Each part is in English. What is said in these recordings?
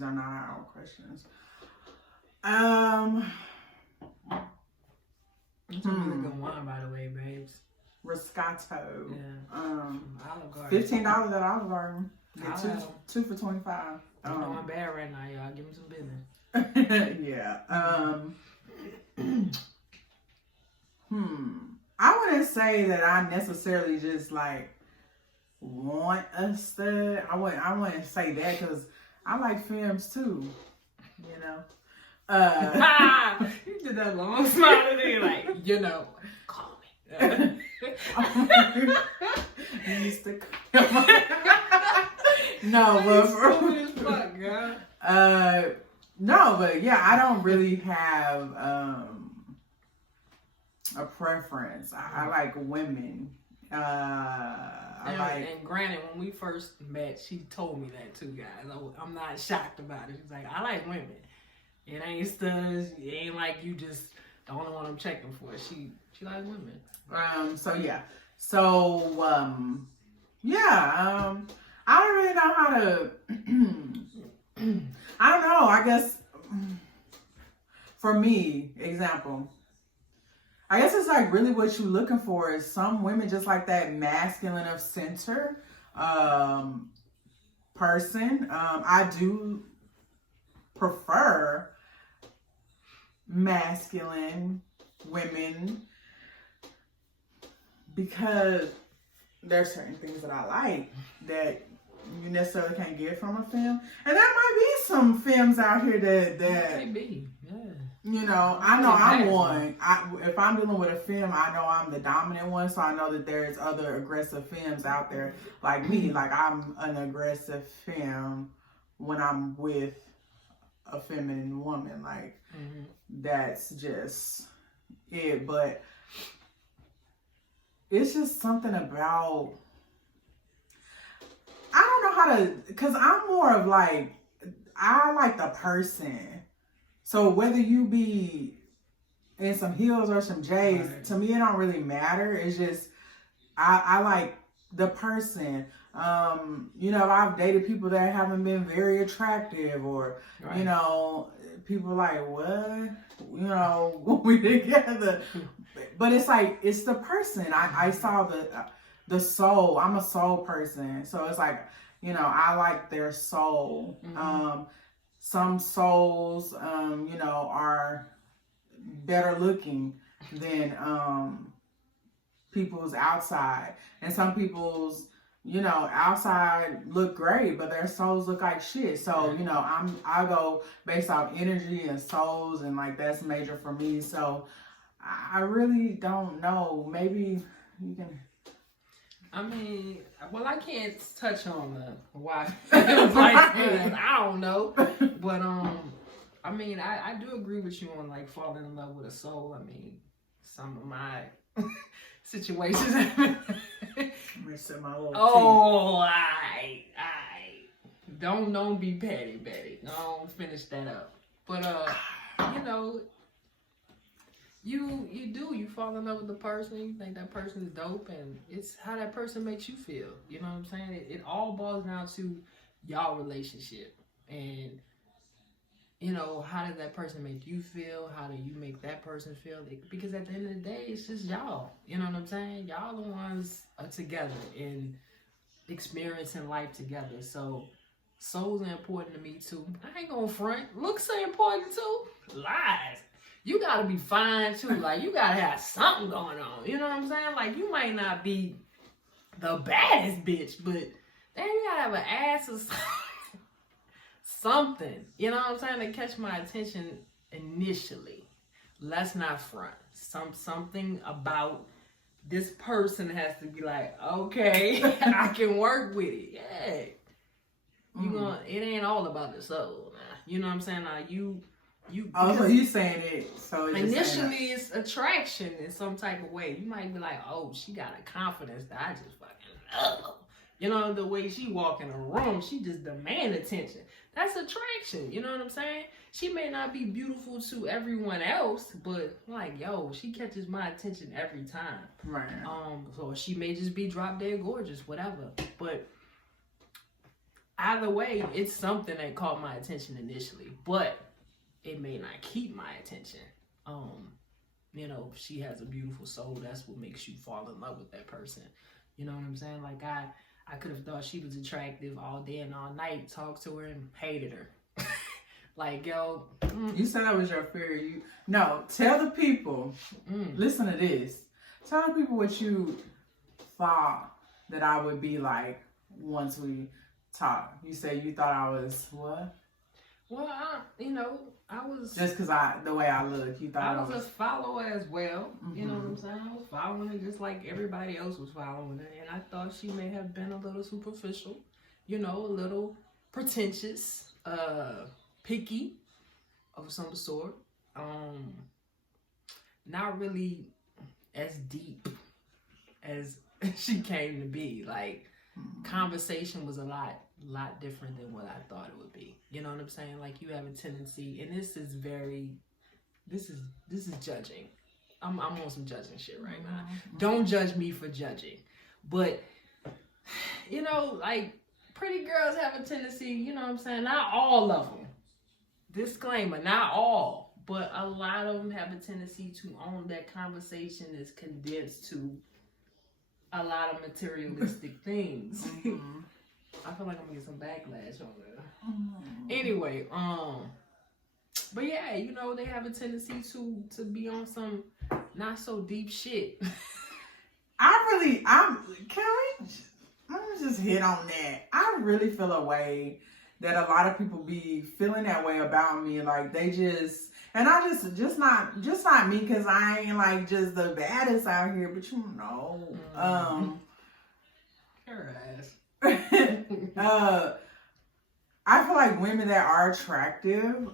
These are not our own questions. It's a really good wine, by the way, babes. Riscato. Yeah. $15 at Olive Garden. Get two for $25. I'm doing bad right now, y'all. Give me some business. Yeah. I wouldn't say that I necessarily just like want a stud. I wouldn't say that because I like films too. You know. You did that long smile and then like, you know, call me. You used to no, but no, but yeah, I don't really have a preference. I like women. And granted, when we first met, she told me that too, guys. I'm not shocked about it. She's like, I like women. It ain't studs. It ain't like you just the only one I'm checking for. She likes women. So yeah. So yeah. I don't really know how to. I don't know. I guess for me, example. I guess it's like really what you're looking for is some women just like that masculine of center person. I do prefer masculine women because there's certain things that I like that you necessarily can't get from a film. And there might be some films out here that maybe, yeah. You know, I know I'm one. If I'm dealing with a film, I know I'm the dominant one, so I know that there's other aggressive films out there like me. Like I'm an aggressive femme when I'm with a feminine woman. Like that's just it. But it's just something about, I don't know how to, because I'm more of like, I like the person. So whether you be in some heels or some J's, right, to me it don't really matter. It's just I like the person. You know, I've dated people that haven't been very attractive, or right, you know, people like, what? You know, when we together. But it's like it's the person. I saw the soul. I'm a soul person, so it's like, you know, I like their soul. Some souls, you know, are better looking than people's outside. And some people's, you know, outside look great, but their souls look like shit. So, you know, I go based off energy and souls, and like that's major for me. So I really don't know. Maybe you can. I mean, well, I can't touch on the why I don't know, but I mean, I do agree with you on like falling in love with a soul. I mean, some of my situations. I don't be petty, Betty. Don't finish that up. But you know. You fall in love with the person, you think that person is dope, and it's how that person makes you feel. You know what I'm saying? It all boils down to y'all relationship. And, you know, how does that person make you feel? How do you make that person feel? Because at the end of the day, it's just y'all. You know what I'm saying? Y'all the ones are together and experiencing life together. So, souls are important to me, too. I ain't gonna front. Looks are important, too. Lies. You gotta be fine too. Like, you gotta have something going on. You know what I'm saying? Like, you might not be the baddest bitch, but then you gotta have an ass or something. You know what I'm saying? To catch my attention initially. Let's not front. Something about this person has to be like, okay, I can work with it. Yeah. It ain't all about the soul. Nah. You know what I'm saying? Now so you saying it? So it's initially, it's attraction in some type of way. You might be like, "Oh, she got a confidence that I just fucking love." You know, the way she walk in a room, she just demand attention. That's attraction. You know what I'm saying? She may not be beautiful to everyone else, but like, yo, she catches my attention every time. Right. So she may just be drop dead gorgeous, whatever. But either way, it's something that caught my attention initially, but it may not keep my attention. You know, if she has a beautiful soul, that's what makes you fall in love with that person. You know what I'm saying? Like I could have thought she was attractive all day and all night, talked to her and hated her. Like, yo, you said that was your fear. No, tell the people. Listen to this. Tell the people what you thought that I would be like once we talk. You said you thought I was what? Well, I was just because the way I look. You thought I was a follower as well. You know what I'm saying? I was following her just like everybody else was following her, and I thought she may have been a little superficial, you know, a little pretentious, picky of some sort. Not really as deep as she came to be. Like, conversation was a lot different than what I thought it would be. You know what I'm saying? Like, you have a tendency, and this is judging. I'm on some judging shit right now. Don't judge me for judging. But, you know, like, pretty girls have a tendency, you know what I'm saying? Not all of them. Disclaimer, not all. But a lot of them have a tendency to own that conversation is condensed to a lot of materialistic things. I feel like I'm gonna get some backlash on that. Anyway, but yeah, you know, they have a tendency to be on some not so deep shit. Let me just hit on that. I really feel a way that a lot of people be feeling that way about me. Like, they just, and I just not me, because I ain't like just the baddest out here, but you know, Her ass. I feel like women that are attractive,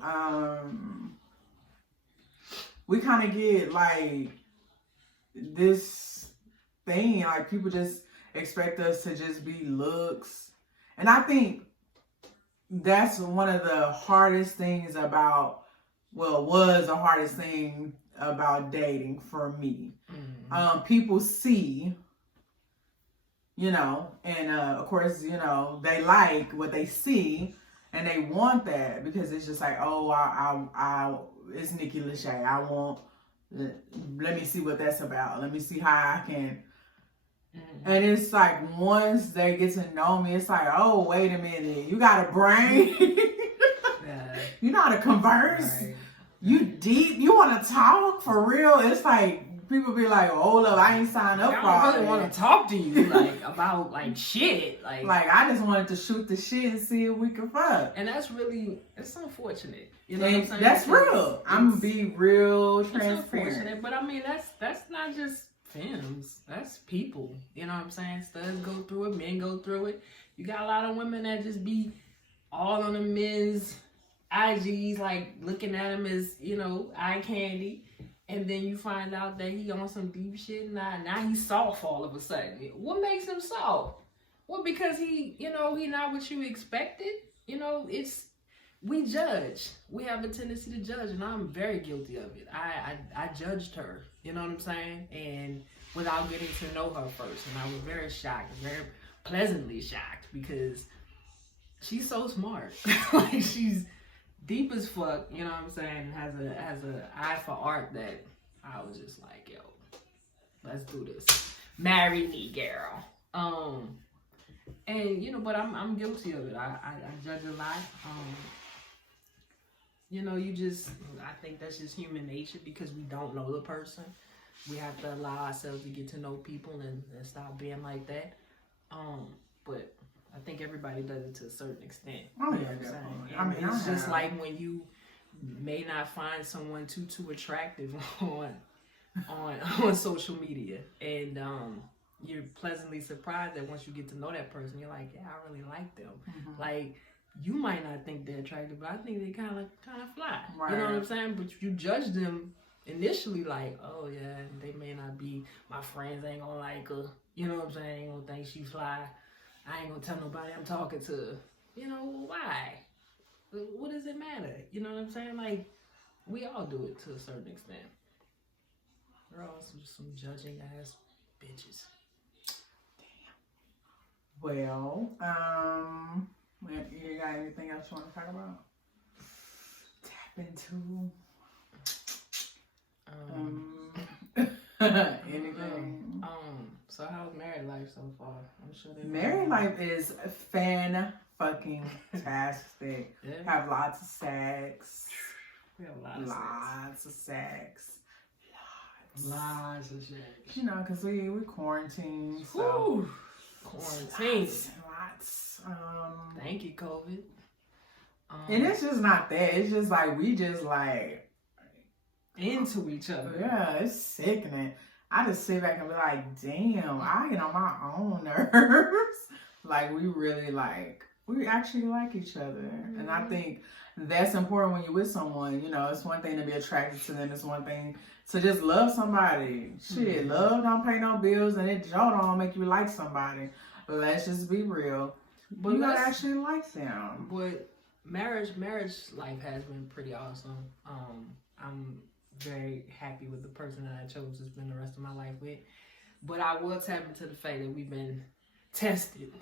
we kind of get like this thing, like people just expect us to just be looks. And I think that's one of the hardest things was the hardest thing about dating for me. People see, you know, and of course, you know, they like what they see and they want that, because it's just like, oh, it's Nikki Lachey. Let me see what that's about. Let me see how I can. And it's like, once they get to know me, it's like, oh, wait a minute, you got a brain. You know how to converse. Right. You deep. You want to talk for real. It's like, people be like, hold up, I ain't signed up for I really want to talk to you, like, about, like, shit. Like, I just wanted to shoot the shit and see if we could fuck. And that's really, it's unfortunate. You know what I'm saying? That's real. I'm going to be real transparent. It's unfortunate, but I mean, that's not just femmes. That's people. You know what I'm saying? Studs go through it. Men go through it. You got a lot of women that just be all on the men's IGs, like, looking at him as, you know, eye candy. And then you find out that he on some deep shit. Now he's soft all of a sudden. What makes him soft? Well, because he not what you expected. You know, we judge. We have a tendency to judge, and I'm very guilty of it. I judged her. You know what I'm saying? And without getting to know her first. And I was very shocked, very pleasantly shocked, because she's so smart. Like, she's deep as fuck, you know what I'm saying, has a eye for art that I was just like, yo, let's do this. Marry me, girl. And you know, but I'm guilty of it. I judge a lot. You know, I think that's just human nature, because we don't know the person. We have to allow ourselves to get to know people and stop being like that. But I think everybody does it to a certain extent. Oh, you know yeah, what I'm saying? I mean, it's just like when you may not find someone too attractive on social media, and you're pleasantly surprised that once you get to know that person, you're like, yeah, I really like them. Like, you might not think they're attractive, but I think they kind of fly. Right. You know what I'm saying? But you judge them initially like, oh yeah, they may not be, my friends ain't gonna like her. You know what I'm saying? Ain't gonna think she fly. I ain't gonna tell nobody I'm talking to. You know, why? What does it matter? You know what I'm saying? Like, we all do it to a certain extent. We're all some judging ass bitches. Damn. Well, You got anything else you want to talk about? Tap into. Anything. So how's married life so far? I'm sure married life is fucking tastic. Yeah. Have lots of sex. We have lots of sex. Lots of sex. You know, because we quarantine. So. Woo. Quarantine. Lots. Thank you, COVID. And it's just not that. It's just like we just like into each other. Yeah, it's sickening. I just sit back and be like, damn, I get on my own nerves. Like we actually like each other. Mm-hmm. And I think that's important when you're with someone. You know, it's one thing to be attracted to them. It's one thing to just love somebody. Shit, love don't pay no bills and it don't make you like somebody. But let's just be real. But you gotta actually like them. But marriage life has been pretty awesome. I'm very happy with the person that I chose to spend the rest of my life with. But I will tap into the fact that we've been tested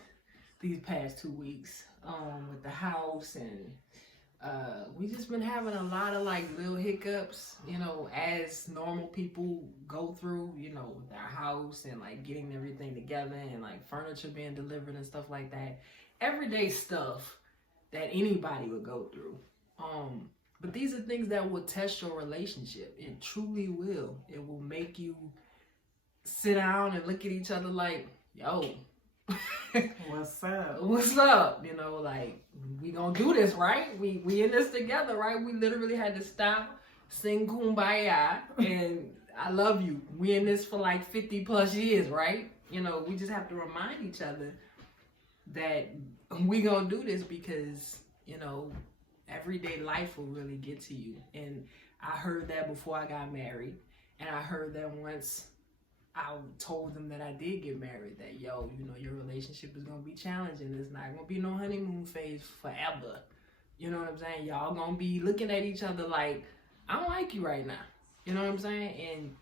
these past 2 weeks with the house, and we just been having a lot of like little hiccups, you know, as normal people go through, you know, with our house and like getting everything together and like furniture being delivered and stuff like that. Everyday stuff that anybody would go through. But these are things that will test your relationship. It truly will. It will make you sit down and look at each other like, yo, what's up? What's up? You know, like, we gonna do this, right? We in this together, right? We literally had to stop, sing Kumbaya, and I love you. We in this for like 50 plus years, right? You know, we just have to remind each other that we gonna do this because, you know, everyday life will really get to you. And I heard that before I got married. And I heard that once I told them that I did get married, that, yo, you know, your relationship is going to be challenging. There's not going to be no honeymoon phase forever. You know what I'm saying? Y'all going to be looking at each other like, I don't like you right now. You know what I'm saying? And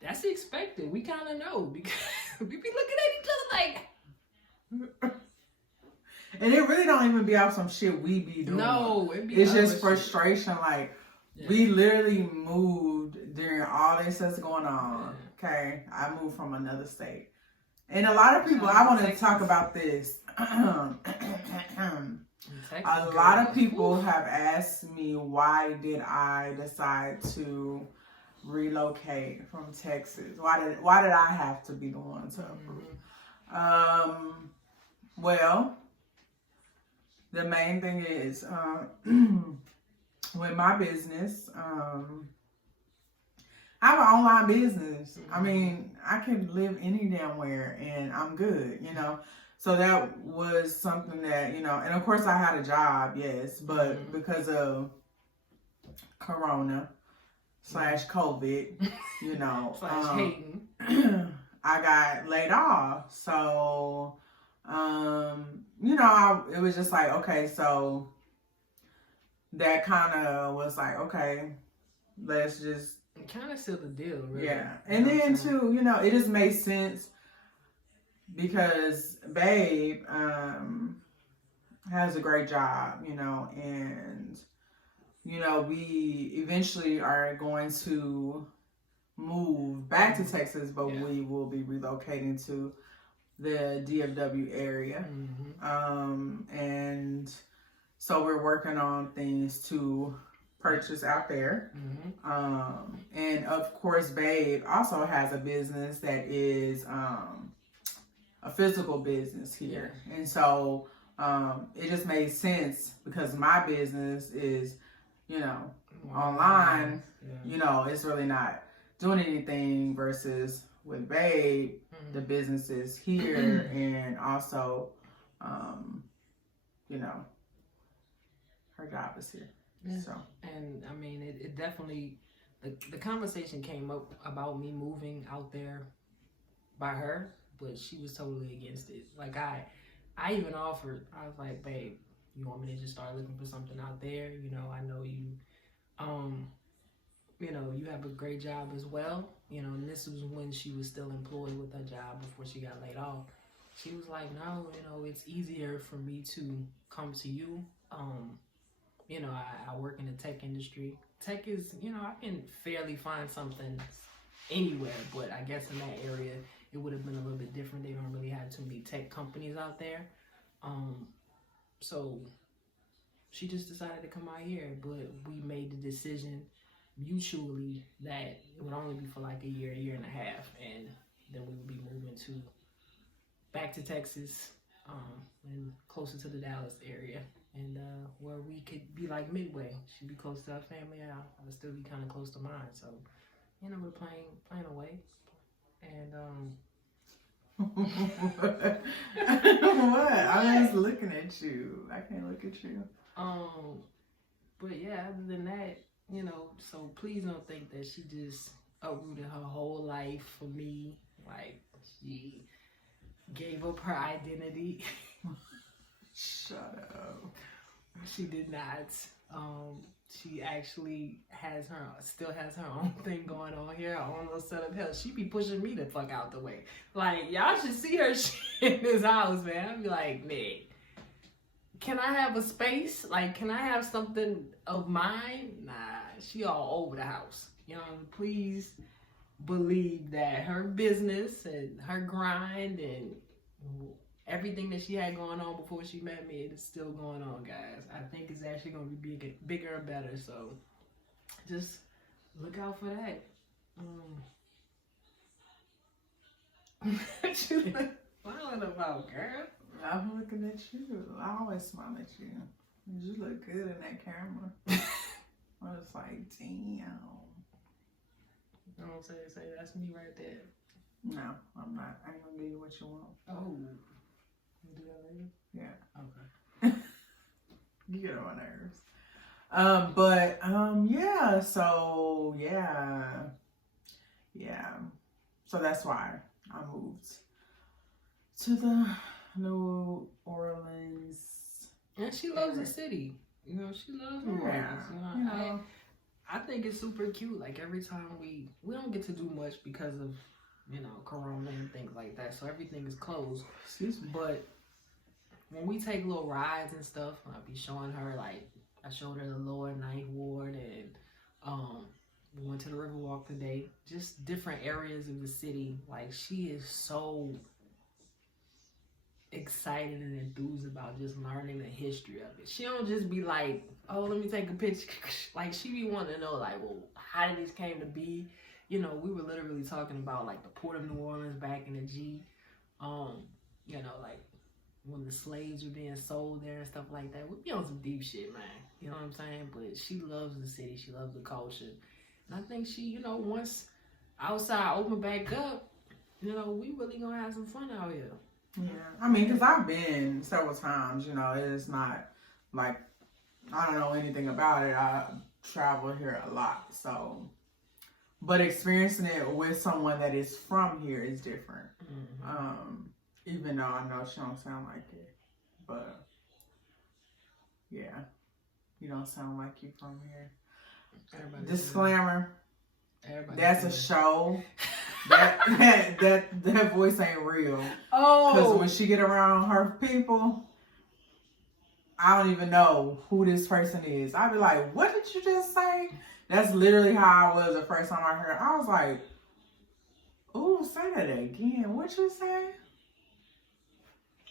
that's expected. We kind of know because we be looking at each other like... And it really don't even be off some shit we be doing. No, it's just frustration. Shit. Like, we literally moved during all this that's going on. Yeah. Okay? I moved from another state. And a lot of people, I want to talk about this. A lot of people have asked me, why did I decide to relocate from Texas? Why did I have to be the one to approve? Well, the main thing is, with my business, I have an online business. I mean, I can live any damn where and I'm good, you know. So that was something that, you know, and of course I had a job, yes, but because of Corona / COVID, you know, I got laid off. So, you know, it was just like, okay, so that kind of was like, okay, let's just... It kind of sealed the deal, really. Yeah. And then, too, you know, it just made sense because Babe has a great job, you know, and, you know, we eventually are going to move back to Texas, but we will be relocating to the DFW area. And so we're working on things to purchase out there. And of course, Babe also has a business that is a physical business here. And so it just made sense because my business is, you know, online, you know, it's really not doing anything versus with Babe, the business is here and also, you know, her job is here. Yeah. So, and I mean, it definitely, the conversation came up about me moving out there by her, but she was totally against it. Like I even offered, I was like, babe, you want me to just start looking for something out there? You know, I know you, you know, you have a great job as well. You know, and this was when she was still employed with her job before she got laid off. she was like, no, it's easier for me to come to you. I work in the tech industry. Tech is, I can fairly find something anywhere, but I guess in that area, it would have been a little bit different. They don't really have too many tech companies out there. So she just decided to come out here, but we made the decision mutually that it would only be for like a year and a half, and then we would be moving back to Texas, and closer to the Dallas area, and where we could be like midway. She'd be close to her family. I would still be kind of close to mine. So, we're playing away, and What? I'm just looking at you. I can't look at you. But yeah, other than that, so please don't think that she just uprooted her whole life for me. Like, she gave up her identity. Shut up. She did not. She actually still has her own thing going on here, her own little setup. Hell, she be pushing me the fuck out the way. Like, y'all should see her shit in this house, man. I'd be like, Nick, can I have a space? Like, can I have something of mine? Nah, she all over the house. Please believe that her business and her grind and everything that she had going on before she met me, it is still going on, guys. I think it's actually going to be bigger and better. So just look out for that. What you smiling about, girl? I'm looking at you. I always smile at you. You look good in that camera. I was like, damn. Don't say that's me right there. No, I'm not. I ain't gonna give you what you want. Oh. You do that later? Yeah. Okay. You get on my nerves. Yeah, so yeah. So that's why I moved to the New Orleans. And she loves the city. She loves New Orleans. I think it's super cute. Like, every time we don't get to do much because of, Corona and things like that. So everything is closed. Excuse me. But when we take little rides and stuff, I'll be showing her, like, I showed her the lower Ninth Ward, and we went to the Riverwalk today. Just different areas of the city. Like, she is so excited and enthused about just learning the history of it. She don't just be like, oh, let me take a picture. Like, she be wanting to know, like, well, how did this came to be? We were literally talking about, like, the Port of New Orleans back in the G. Like, when the slaves were being sold there and stuff like that. We be on some deep shit, man. You know what I'm saying? But she loves the city. She loves the culture. And I think she, once outside open back up, we really gonna have some fun out here. Yeah. I mean, because I've been several times, it's not like I don't know anything about it. I travel here a lot, so. But experiencing it with someone that is from here is different. Mm-hmm. Even though I know she don't sound like it. But, yeah. You don't sound like you from here. Disclaimer. That's a show. that voice ain't real. Oh. Because when she get around her people, I don't even know who this person is. I'd be like, what did you just say? That's literally how I was the first time I heard. I was like, ooh, say that again. What you say?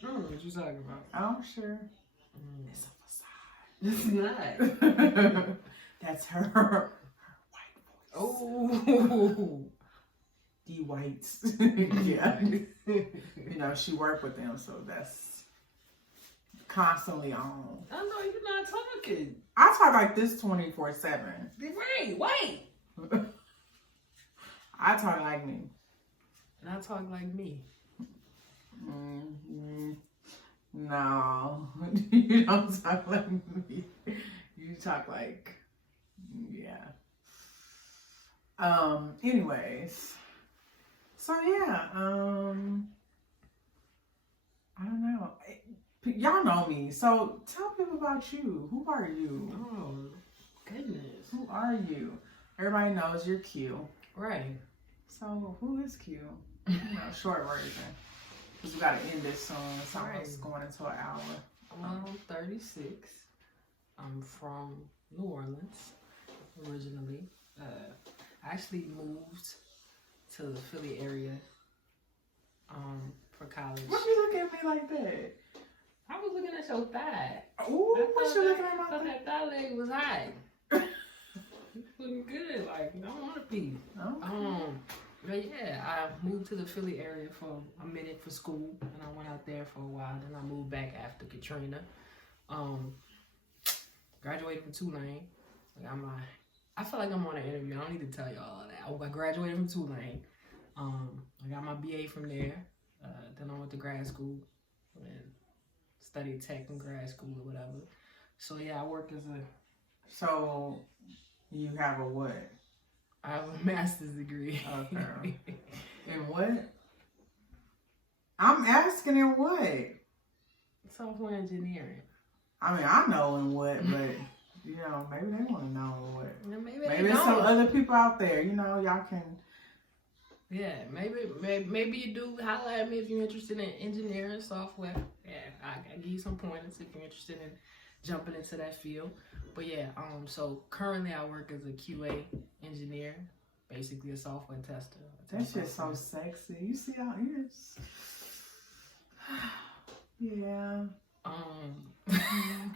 What you talking about? Oh, sure. It's a facade. It's not. That's her white voice. Oh. The whites. Yeah. She worked with them, so that's constantly on. I know you're not talking. I talk like this 24/7. Wait. I talk like me. And I talk like me. Mm-hmm. No, you don't talk like me. You talk like, yeah. Anyways, so yeah. I don't know. Y'all know me, so tell people about you. Who are you? Oh, goodness. Who are you? Everybody knows you're Q. Right. So who is Q? Short version. Because we got to end this soon. It's almost Right. going into an hour. I'm 36. I'm from New Orleans originally. I actually moved to the Philly area for college. What you looking at me like that? I was looking at your thigh. Ooh, what you looking at I thought my that thigh leg was high. Looking good, like I don't want to pee. Okay. But yeah, I moved to the Philly area for a minute for school, and I went out there for a while. Then I moved back after Katrina. Graduated from Tulane. I feel like I'm on an interview. I don't need to tell y'all all that. I graduated from Tulane. I got my BA from there. Then I went to grad school and studied tech in grad school or whatever. So yeah, I work as a. So you have a what? I have a master's degree. Okay. In what? I'm asking in what? Software engineering. I mean, I know in what, but you know, maybe they want to know in what. Yeah, maybe Maybe there's some other people out there. You know, y'all can. Yeah, maybe you do holler at me if you're interested in engineering software. Yeah, I give you some pointers if you're interested in jumping into that field. But yeah, so currently I work as a QA engineer, basically a software tester. That shit's so sexy. You see how it is? Yeah.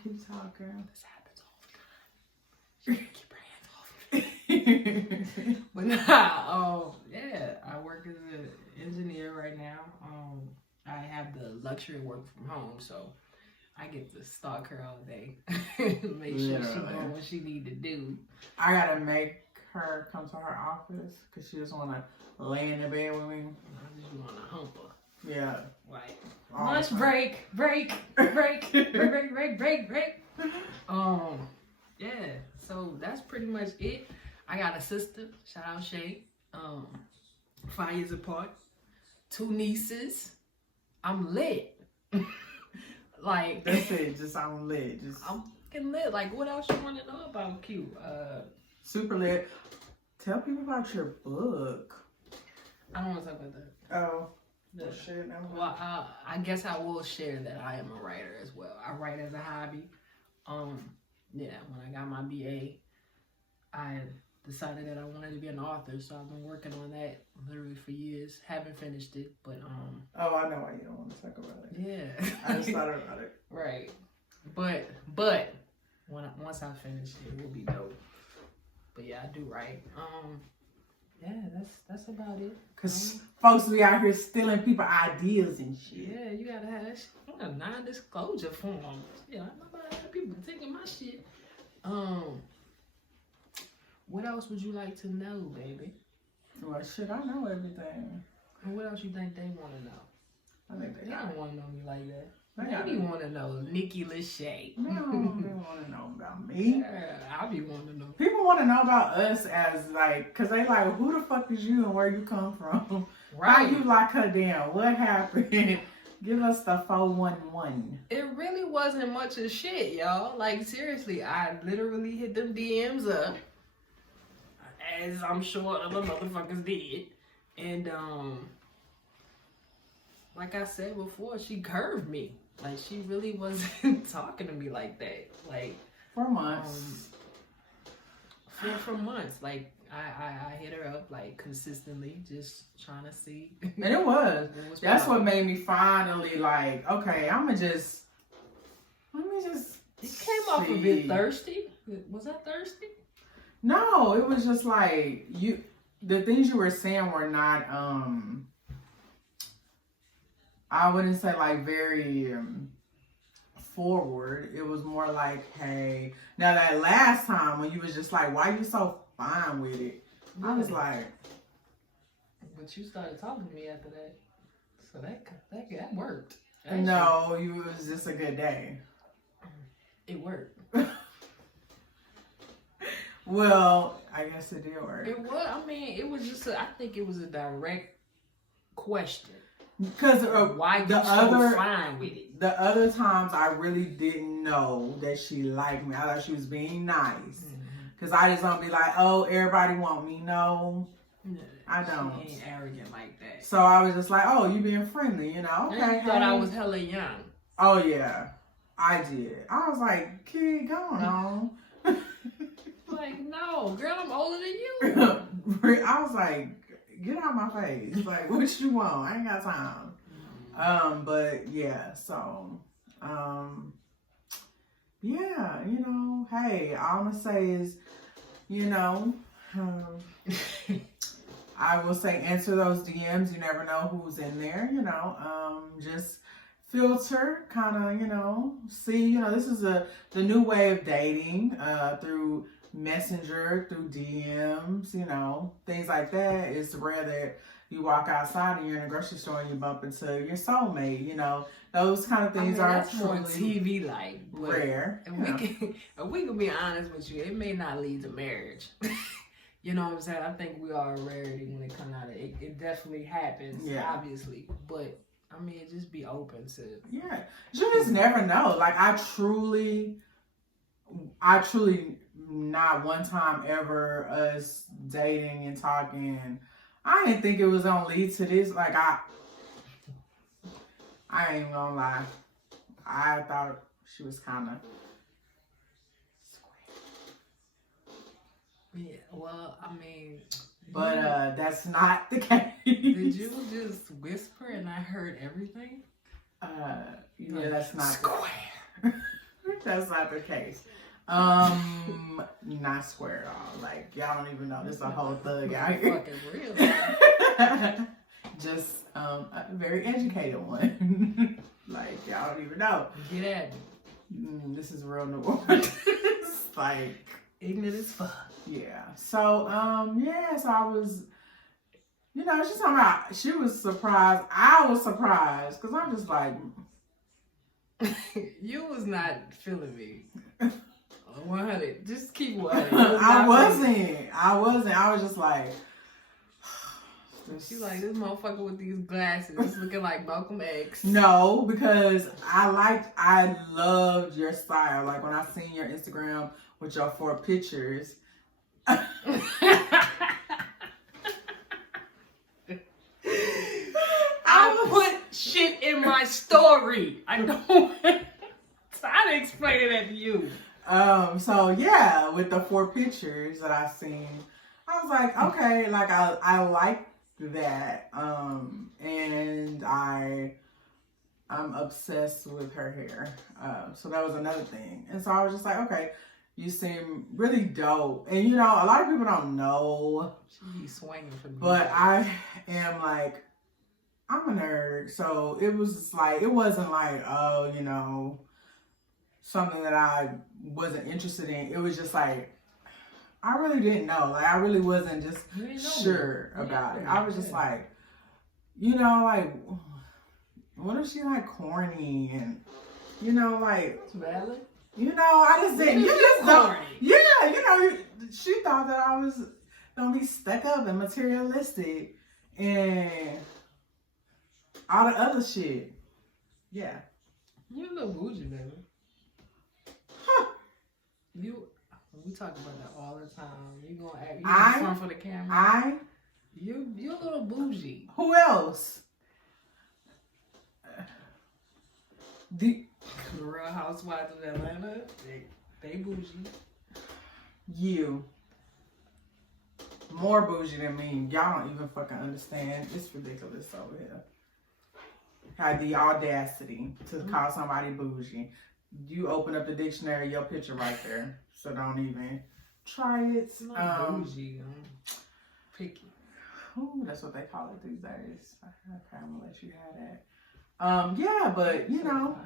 Keep talking. This happens all the time. Keep your hands off me. But nah, yeah, I work as an engineer right now. I have the luxury of working from home, so I get to stalk her all day. Make sure she doing what she need to do. I gotta make her come to her office because she just wanna lay in the bed with me. I just want to hump her. Yeah. Like, All lunch the time. break. Yeah, so that's pretty much it. I got a sister, shout out Shay, 5 years apart, 2 nieces. I'm lit. Like, That's it. Just I'm lit. Just I'm fucking lit. Like, what else you want to know about Q? super lit. Tell people about your book. I don't want to talk about that. Oh. The- Well, shit. Well, I guess I will share that I am a writer as well. I write as a hobby. Yeah, when I got my BA, I decided that I wanted to be an author, so I've been working on that literally for years. Haven't finished it, but Oh, I know why you don't want to talk about it. yeah. I just thought about it. Right, but once I finish it, it will be dope. But yeah, I do write. Yeah, that's about it. Cause folks be out here stealing people ideas and shit. Yeah, you gotta have that shit on a non-disclosure form. Yeah, I'm about to have people taking my shit. What else would you like to know, baby? Well, shit, I know everything. And what else you think they want to know? I think They don't want to know me like that. They They want to know Nikki Lachey. No, they want to know about me. Yeah, I be wanting to know. People want to know about us as like, cause they like, who the fuck is you and where you come from? How you lock her down? What happened? Give us the 411. It really wasn't much of shit, y'all. Like, seriously, I literally hit them DMs up, as I'm sure other motherfuckers did. And, like I said before, she curved me. Like, she really wasn't talking to me like that. Like, 4 months. for months. Like, I hit her up, like, consistently, just trying to see. And it was. What That's what made me finally like, okay, let me just. It came off a bit thirsty. Was I thirsty? No, it was just like the things you were saying were not I wouldn't say like very forward. It was more like, hey, now that last time when you was just like, why you so fine with it? I was like, but you started talking to me after that, so that worked. No, it was just a good day. It worked. Well, I guess it did work. It was. I mean, it was just. I think it was a direct question. Because why you so fine with it? The other times I really didn't know that she liked me. I thought she was being nice. Because I just don't be like, oh, everybody want me. No. Yeah, I don't. She ain't arrogant like that. So I was just like, oh, you being friendly, you know? Okay. And you thought I was hella young. Oh yeah, I did. I was like, kid, go on. Like, no, girl, I'm older than you. I was like, get out my face. Like, what you want? I ain't got time. But yeah, so, yeah, you know, hey, all I'm gonna say is, you know, I will say answer those DMs. You never know who's in there, you know, just filter, kind of, you know, see, you know, this is the new way of dating, through Messenger, through DMs, you know, things like that. It's rare that you walk outside and you're in a grocery store and you bump into your soulmate, you know, those kind of things are that's more truly TV like rare. And we can be honest with you, it may not lead to marriage. You know what I'm saying? I think we are a rarity when it comes out of it. It definitely happens, obviously, but I mean, just be open to. Yeah, you just never know. Like I truly not one time ever us dating and talking. I didn't think it was gonna lead to this. Like I ain't gonna lie. I thought she was kind of square. Yeah, well, I mean. But that's not the case. Did you just whisper and I heard everything? Yeah, that's not square. That's not the case. Not square at all. Like y'all don't even know. This is a whole thug out here. Fucking real. Just a very educated one. Like y'all don't even know. Get at me. This is real New Orleans. Like ignorant as fuck. Yeah. So yeah. So I was, you know, she's talking about she was surprised. I was surprised because I'm just like. You was not feeling me. 100. Just keep 100. I wasn't. I was just like. She like this motherfucker with these glasses looking like Malcolm X. No, because I loved your style. Like when I seen your Instagram with your 4 pictures. I put shit in my story. I don't try to explain that to you. So yeah, with the 4 pictures that I seen, I was like, okay, like I like that. And I'm obsessed with her hair. So that was another thing. And so I was just like, okay, you seem really dope. And you know, a lot of people don't know. She's swinging for me. But I am like, I'm a nerd. So it was just like, it wasn't like, oh, you know, something that I wasn't interested in. It was just like, I really didn't know. Like, I really wasn't just sure about it. I was just like, you know, like, what if she like corny and, you know, like, That's valid. You know, I just didn't. You just don't. Yeah, you know, she thought that I was gonna be stuck up and materialistic and all the other shit. Yeah. You a little bougie, baby. Huh. We talk about that all the time. You gonna act? You gonna front for the camera? You a little bougie. Who else? The Real Housewives of Atlanta. They bougie. You. More bougie than me. Y'all don't even fucking understand. It's ridiculous over here. Had the audacity to call somebody bougie. You open up the dictionary, your picture right there. So don't even try it. It's not bougie. Picky. Ooh, that's what they call it these days. Okay, I'm gonna let you have that. Yeah, but you know,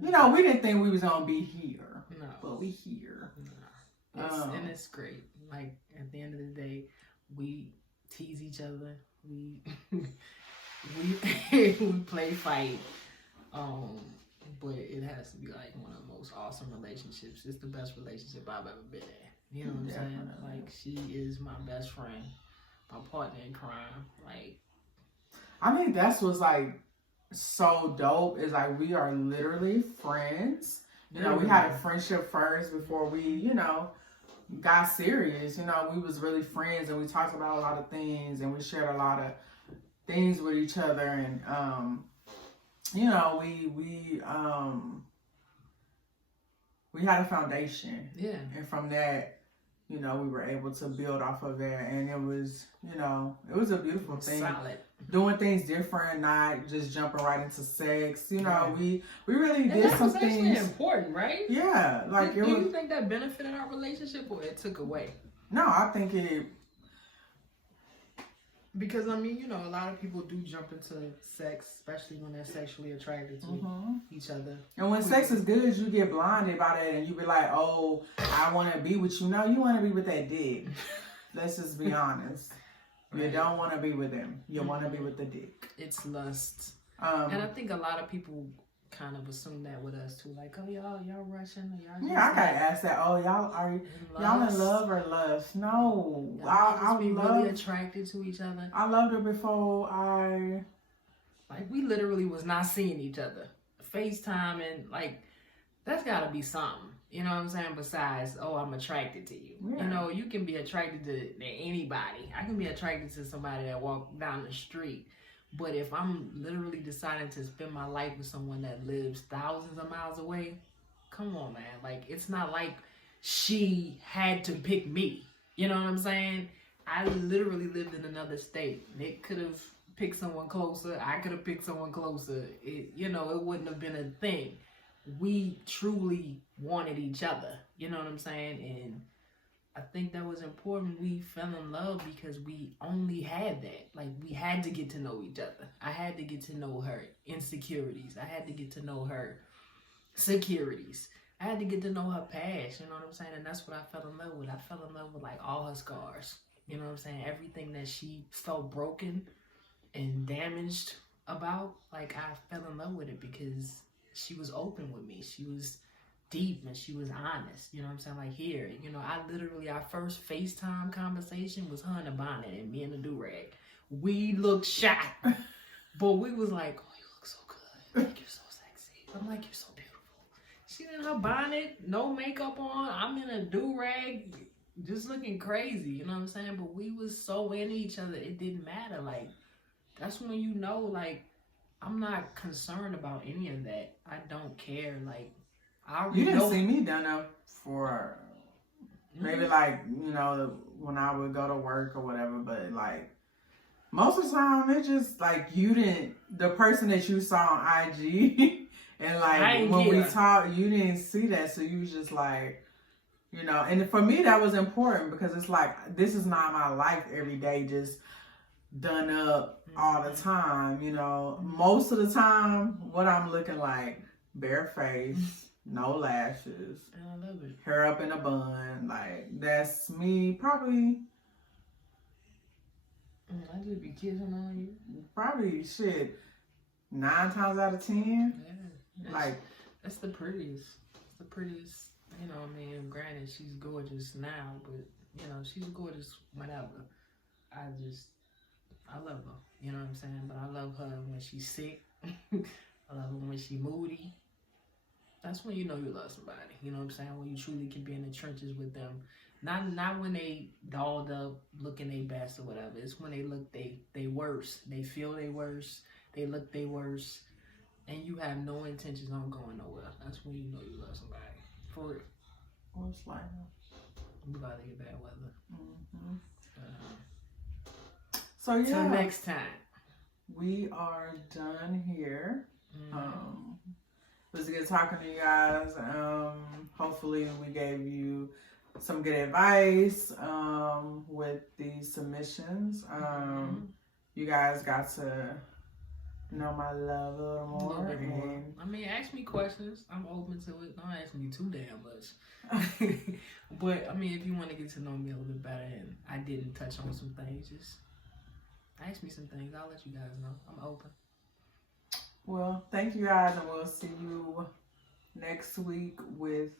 you know, we didn't think we was gonna be here. No. But we here. No. And it's great. Like at the end of the day, we tease each other. We play fight. But it has to be like one of the most awesome relationships. It's the best relationship I've ever been in. You know what I'm saying? Like she is my best friend, my partner in crime. Like I think that's what's like so dope is like we are literally friends. You know, we had a friendship first before we, you know, got serious. You know, we was really friends, and we talked about a lot of things, and we shared a lot of things with each other, and you know, we had a foundation. Yeah. And from that, you know, we were able to build off of that. And it was, you know, it was a beautiful thing. Solid. Doing things different, not just jumping right into sex. You know, we really and did that some was actually things. important, right? Yeah. Like do you think that benefited our relationship or it took away? No, I think it. Because, I mean, you know, a lot of people do jump into sex, especially when they're sexually attracted to each other. And when sex is good, you get blinded by that and you be like, oh, I want to be with you. No, you want to be with that dick. Let's just be honest. Right. You don't want to be with him. You want to be with the dick. It's lust. And I think a lot of people kind of assume that with us too, like, oh, y'all Russian, or y'all. Yeah, I gotta ask that. Oh, y'all in love or lust? No, I be really attracted to each other. I loved her before like, we literally was not seeing each other. FaceTime, and like, that's gotta be something. You know what I'm saying? Besides, oh, I'm attracted to you. Yeah. You know, you can be attracted to anybody. I can be attracted to somebody that walk down the street. But if I'm literally deciding to spend my life with someone that lives thousands of miles away, come on, man. Like, it's not like she had to pick me. You know what I'm saying? I literally lived in another state. Nick could have picked someone closer. I could have picked someone closer. It wouldn't have been a thing. We truly wanted each other. You know what I'm saying? And I think that was important. We fell in love because we only had that. Like, we had to get to know each other. I had to get to know her insecurities. I had to get to know her securities. I had to get to know her past. You know what I'm saying? And that's what I fell in love with. I fell in love with, like, all her scars. You know what I'm saying? Everything that she felt broken and damaged about, like, I fell in love with it because she was open with me. She was deep and she was honest. You know what I'm saying? Like, here, you know, our first FaceTime conversation was her in a bonnet and me in a do-rag. We looked shot, but we was like, oh, you look so good. Like, you're so sexy. I'm like, you're so beautiful. She in her bonnet, no makeup on. I'm in a do-rag, just looking crazy. You know what I'm saying? But we was so into each other, it didn't matter. Like, that's when you know, like, I'm not concerned about any of that. I don't care. Like, you didn't see me done up for maybe like, you know, when I would go to work or whatever, but like most of the time it's just like the person that you saw on IG and like when we talked, you didn't see that, so you was just like, you know. And for me that was important because it's like, this is not my life every day, just done up all the time, you know. Most of the time what I'm looking like, bare face, no lashes, I love it. Hair up in a bun, like that's me. Probably. I just be kissing on you. Probably 9 times out of 10. Yeah, like that's the prettiest. It's the prettiest. You know, I mean, granted, she's gorgeous now, but you know, she's gorgeous whenever. I love her. You know what I'm saying? But I love her when she's sick. I love her when she's moody. That's when you know you love somebody. You know what I'm saying? When you truly can be in the trenches with them. Not when they dolled up, looking their best or whatever. It's when they look they worst. They feel they worst. They look they worst. And you have no intentions on going nowhere. That's when you know you love somebody. For real. What's like? We about to get bad weather. Mm-hmm. So yeah. Till next time. We are done here. Mm-hmm. It was good talking to you guys. Hopefully we gave you some good advice with these submissions. You guys got to know my love a little more. And I mean, ask me questions. I'm open to it. Don't ask me too damn much. But I mean, if you want to get to know me a little bit better and I didn't touch on some things, just ask me some things. I'll let you guys know. I'm open. Well, thank you guys, and we'll see you next week with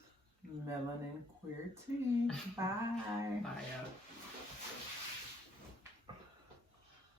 Melanin Queer Tea. Bye. Bye, y'all.